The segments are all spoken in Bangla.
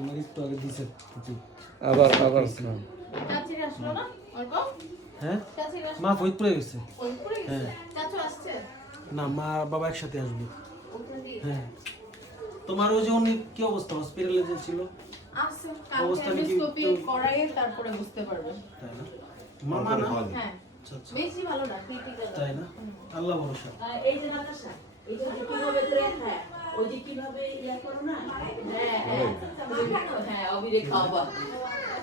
আমার একটু আগে দিছে আবার চাচির আসলো না অল্প হ্যাঁ চাচির আসলো মা ফরিদপুরে গেছে ওইপুরে হ্যাঁ। গেছে চাচু আসছে না মা বাবা একসাথে আসবে ওখানে হ্যাঁ তোমার ওই যে উনি কি অবস্থা হসপিটালে যে ছিল আসছে অবস্থা কালকে নাকি এন্ডোস্কোপি একটু- করাইয়ে তারপরে বুঝতে পারবে তাই না মামা না হ্যাঁ আচ্ছা আচ্ছা বেশি ভালো না ক্রিটিক্যাল তাই না আল্লাহ ভরসা এই যে বাতাসা এই যে কিভাবে করে হ্যাঁ ওই যে কিভাবে ইয়া করো না হ্যাঁ অবিরে খাওয়া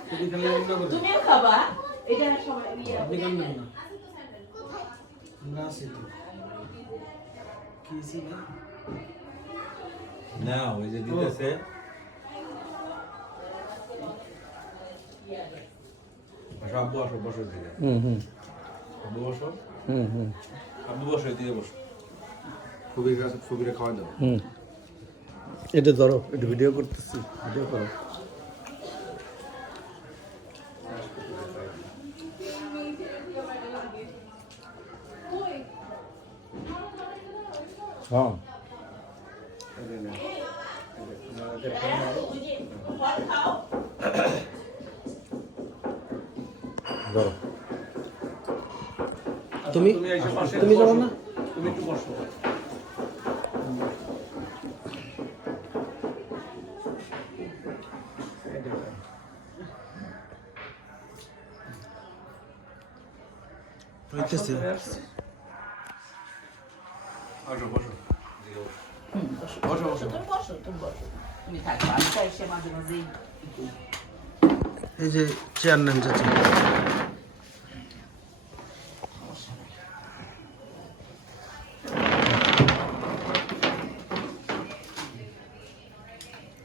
তুমি খালি রান্না করে তুমিও খাবা এটা সবাই ইয়া আপনি কেন নেন না না আছি তো কি ছিল না ওই যে দিতেছে আব্বু আসো বসো দিকে আব্বু বসো আব্বু বসো দিকে বসো ছবিটা খাওয়া দাও এটা ধরো এটা ভিডিও করতেছি ভিডিও করো হ্যাঁ ধরো তুমি তুমি যাবো না তুমি একটু বসো হইতেছে বসো বসো বসো বসো তুমি বসো তুমি থাকো আমি তো এসে মাঝে মাঝেই এই যে চেয়ার নেন চাচা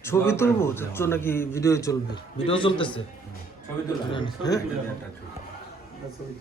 ছবি তুলবো চাচা নাকি ভিডিও চলবে ভিডিও চলতেছে ছবি তুলো হ্যাঁ ছবি তুলো একটা ছবি